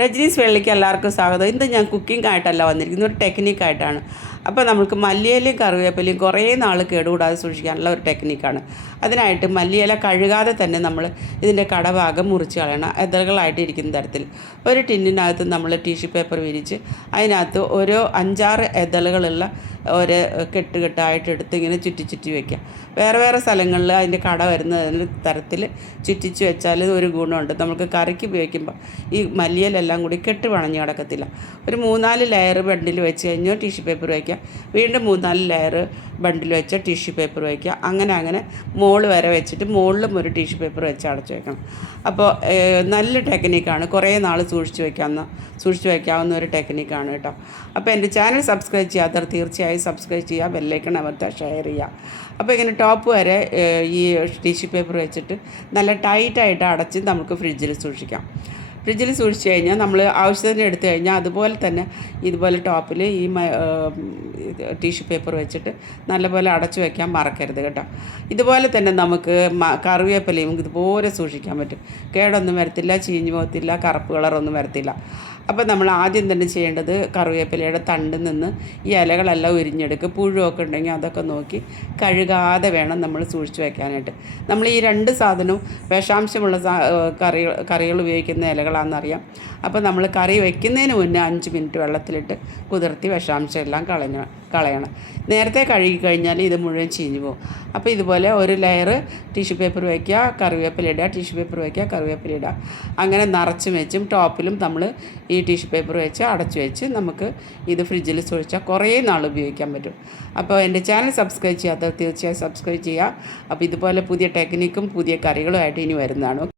രജനീസ് വെള്ളിക്ക് എല്ലാവർക്കും സ്വാഗതം. ഇന്ന് ഞാൻ കുക്കിംഗ് ആയിട്ടല്ല വന്നിരിക്കുന്നത് ഒരു ടെക്നിക്കായിട്ടാണ് അപ്പോൾ നമുക്ക് മല്ലിയിലയും കറിവേപ്പിലയും കുറേ നാൾ കേടുകൂടാതെ സൂക്ഷിക്കാനുള്ള ഒരു ടെക്നിക്കാണ് അതിനായിട്ട് മല്ലിയില കഴുകാതെ തന്നെ നമ്മൾ ഇതിന്റെ കടഭാഗം മുറിച്ച് കളയണം. എതളുകളായിട്ട് ഇരിക്കുന്ന തരത്തിൽ. ഒരു ടിന്നിനകത്ത് നമ്മൾ ടിഷ്യൂ പേപ്പർ വിരിച്ച് അതിനകത്ത് ഓരോ അഞ്ചാറ് എതളുകളുള്ള ഒരു കെട്ട് കെട്ടായിട്ട് എടുത്ത് ഇങ്ങനെ ചുറ്റി ചുറ്റി വയ്ക്കുക വേറെ വേറെ സ്ഥലങ്ങളിൽ അതിന്റെ കട വരുന്ന തരത്തിൽ ചുറ്റിച്ച് വെച്ചാൽ ഒരു ഗുണമുണ്ട്. നമുക്ക് കറിക്ക് ഉപയോഗിക്കുമ്പോൾ ഈ മല്ലിയിലെല്ലാം കൂടി കെട്ട് പണഞ്ഞ് കിടക്കത്തില്ല. ഒരു മൂന്നാൽ ലെയർ ബണ്ടിൽ വെച്ച് കഴിഞ്ഞാൽ ടിഷ്യൂ പേപ്പർ വയ്ക്കുക. വീണ്ടും മൂന്നാൽ ലെയർ ബണ്ടിൽ വെച്ച ടിഷ്യൂ പേപ്പർ വയ്ക്കുക. അങ്ങനെ അങ്ങനെ മോൾ വരെ വെച്ചിട്ട് മുകളിലും ഒരു ടിഷ്യൂ പേപ്പർ വെച്ച് അടച്ചു വെക്കണം. അപ്പോൾ നല്ല ടെക്നിക്കാണ് കുറേ നാൾ സൂക്ഷിച്ച് വയ്ക്കാവുന്ന സൂക്ഷിച്ച് വയ്ക്കാവുന്ന ഒരു ടെക്നിക്കാണ് കേട്ടോ. അപ്പോൾ എന്റെ ചാനൽ സബ്സ്ക്രൈബ് ചെയ്യാത്തവർ തീർച്ചയായും സബ്സ്ക്രൈബ് ചെയ്യുക ബെല്ലൈക്കൺ അമർത്തുക ഷെയർ ചെയ്യുക. അപ്പോൾ ഇങ്ങനെ ടോപ്പ് വരെ ഈ ടിഷ്യൂ പേപ്പർ വെച്ചിട്ട് നല്ല ടൈറ്റായിട്ട് അടച്ച് നമുക്ക് ഫ്രിഡ്ജിൽ സൂക്ഷിക്കാം. ഫ്രിഡ്ജിൽ സൂക്ഷിച്ച് കഴിഞ്ഞാൽ നമ്മൾ ആവശ്യത്തിന് എടുത്തു കഴിഞ്ഞാൽ അതുപോലെ തന്നെ ഇതുപോലെ ടോപ്പിൽ ഈ ടിഷ്യൂ പേപ്പർ വെച്ചിട്ട് നല്ലപോലെ അടച്ചു വയ്ക്കാൻ മറക്കരുത് കേട്ടോ. ഇതുപോലെ തന്നെ നമുക്ക് കറിവേപ്പിലയും ഇതുപോലെ സൂക്ഷിക്കാൻ പറ്റും. കേടൊന്നും വരത്തില്ല ചീഞ്ഞു പോകത്തില്ല കറുപ്പ് കളറൊന്നും വരത്തില്ല. അപ്പോൾ നമ്മൾ ആദ്യം തന്നെ ചെയ്യേണ്ടത് കറിവേപ്പിലയുടെ തണ്ടിൽ നിന്ന് ഈ ഇലകളെല്ലാം ഉരിഞ്ഞെടുക്കുക. പുഴുവൊക്കെ ഉണ്ടെങ്കിൽ അതൊക്കെ നോക്കി കഴുകാതെ വേണം നമ്മൾ സൂക്ഷിച്ചു വെക്കാനായിട്ട്. നമ്മൾ ഈ രണ്ട് സാധനവും വിഷാംശമുള്ള കറി കറികൾ ഉപയോഗിക്കുന്ന ഇലകളാണെന്നറിയാം. അപ്പോൾ നമ്മൾ കറി വയ്ക്കുന്നതിന് മുന്നേ അഞ്ച് മിനിറ്റ് വെള്ളത്തിലിട്ട് കുതിർത്തി വിഷാംശം എല്ലാം കളഞ്ഞ. കളയണം. നേരത്തെ കഴുകി കഴിഞ്ഞാൽ ഇത് മുഴുവൻ ചീഞ്ഞു പോകും. അപ്പോൾ ഇതുപോലെ ഒരു ലെയർ ടിഷ്യൂ പേപ്പർ വയ്ക്കുക കറിവേപ്പില ഇടുക ടിഷ്യൂ പേപ്പർ വയ്ക്കുക കറിവേപ്പില ഇടുക. അങ്ങനെ നിറച്ചും വെച്ചും ടോപ്പിലും നമ്മൾ ഈ ടിഷ്യൂ പേപ്പർ വെച്ച് അടച്ചു വെച്ച് നമുക്ക് ഇത് ഫ്രിഡ്ജിൽ സൂക്ഷിച്ചാൽ കുറേ നാൾ ഉപയോഗിക്കാൻ പറ്റും. അപ്പോൾ എന്റെ ചാനൽ സബ്സ്ക്രൈബ് ചെയ്യാത്തവർ തീർച്ചയായും സബ്സ്ക്രൈബ് ചെയ്യുക. അപ്പോൾ ഇതുപോലെ പുതിയ ടെക്നിക്കും പുതിയ കറികളുമായിട്ട് ഇനി വരുന്നതാണ്.